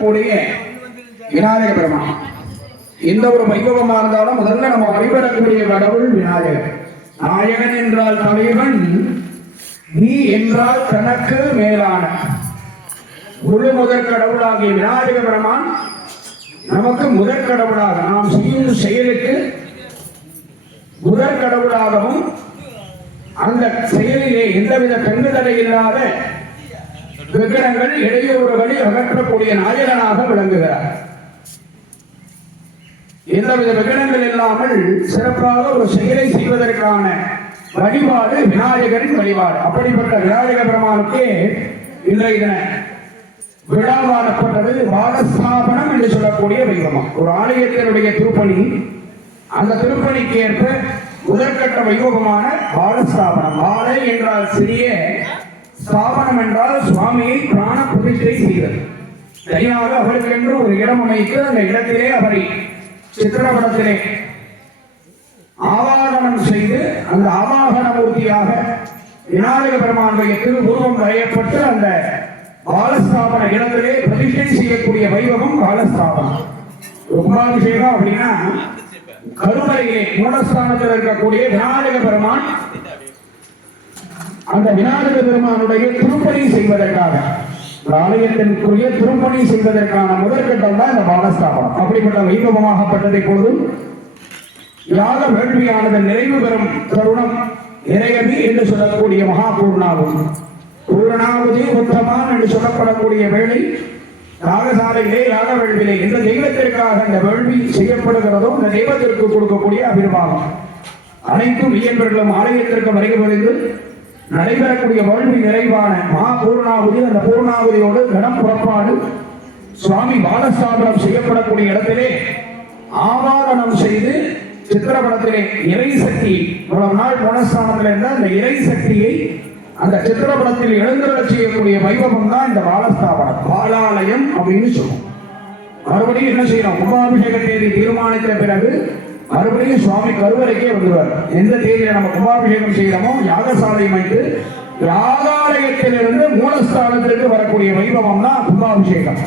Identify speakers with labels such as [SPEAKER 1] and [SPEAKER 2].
[SPEAKER 1] கூடிய விநாயக பெருமான். எந்த ஒரு வைபவமா இருந்தாலும் முதல்ல நம்ம வழிபடக்கூடிய கடவுள் விநாயகர். நாயகன் என்றால் தலைவன் நீ என்றால் தனக்கு மேலான. முழு முதற் கடவுளாகிய விநாயக பெருமான் நமக்கு முதற் கடவுளாக நாம் செய்யும் செயலுக்கு முதற் கடவுளாகவும் அந்த செயலிலே எந்தவித கண்ணுதலை இல்லாத விக்கிரங்கள் இடையூறுகளை அகற்றக்கூடிய நாயகனாக விளங்குகிறார். எந்தவித விகடங்கள் இல்லாமல் சிறப்பாக ஒரு செயலை செய்வதற்கான வழிபாடு விநாயகரின் வழிபாடு. அப்படிப்பட்ட விநாயக பெருமானுக்கு இன்றைய தின விழாவாடப்பட்டது வாதஸ்தாபனம் என்று சொல்லக்கூடிய வைபவம். ஒரு ஆலயத்தினுடைய திருப்பணி அந்த திருப்பணிக்கு ஏற்ப முதற்கட்ட வைபவமான பாலஸ்தாபனம். பாலை என்றால் சிறிய ஸ்தாபனம் என்றால் சுவாமியை பிராண பிரதிஷ்டை செய்தது. தனியாக அவருக்கென்று ஒரு இடம் அமைத்து அந்த இடத்திலே அவரை சித்திரபடத்திலே ஆவாகனம் செய்து அந்த ஆவாகன மூர்த்தியாக விநாயக பெருமானுடைய உருவம் வரையப்பட்டு அந்த பாலஸ்தாபன இடத்திலே பிரதிஷ்டை செய்யக்கூடிய வைபவம் பாலஸ்தாபனம். கும்பாபிஷேகம் அப்படின்னா கருவறையிலே மூலஸ்தானத்தில் இருக்கக்கூடிய விநாயக பெருமான் அந்த விநாயக பெருமானுடைய திருப்பணி செய்வதற்காக ஆலயத்திற்குரிய திருப்பணி செய்வதற்கான முதற்கட்டம் தான் இந்த பாலஸ்தாபனம் அப்படிப்பட்ட வைபவமாகப்பட்டதை பொழுதும் யாக வேள்வியானது நிறைவு பெறும் தருணம் இறையவி என்று சொல்லக்கூடிய மகா பூர்ணாவும் பூரணாவதி உத்தமான் என்று சொல்லப்படக்கூடிய வேளை யாகசாலையிலே யாக வேள்வியிலே எந்த தெய்வத்திற்காக இந்த வேள்வி செய்யப்படுகிறதோ இந்த தெய்வத்திற்கு கொடுக்கக்கூடிய அபிர்வாகம். அனைத்தும் இயல்பர்களும் ஆலயத்திற்கு வருகை புரிந்து நடைபெறக்கூடிய வேள்வி நிறைவான மகா பூர்ணாவதி அந்த பூர்ணாவதியோடு கடம் புறப்பாடு சுவாமி பாலஸ்தாபனம் செய்யப்படக்கூடிய இடத்திலே ஆவாரணம் செய்து சித்திரபடத்திலே இறை சக்தி இவ்வளவு நாள் மனஸ்தானத்தில் இருந்த அந்த இறை சக்தியை அந்த சித்திரபடத்தில் எழுந்தருளச் செய்யக்கூடிய வைபவம் தான் இந்த பாலஸ்தாபனம் பாலாலயம் அப்படின்னு சொல்லுவோம். மறுபடியும் என்ன செய்யணும்? கும்பாபிஷேக தேதி தீர்மானித்த பிறகு மறுபடியும் சுவாமி கருவறைக்கே வந்துடுவார். எந்த தேதியில நம்ம கும்பாபிஷேகம் செய்யறோமோ யாகசாலை அமைத்து யாகாலயத்திலிருந்து மூலஸ்தானத்திற்கு வரக்கூடிய வைபவம் தான் கும்பாபிஷேகம்.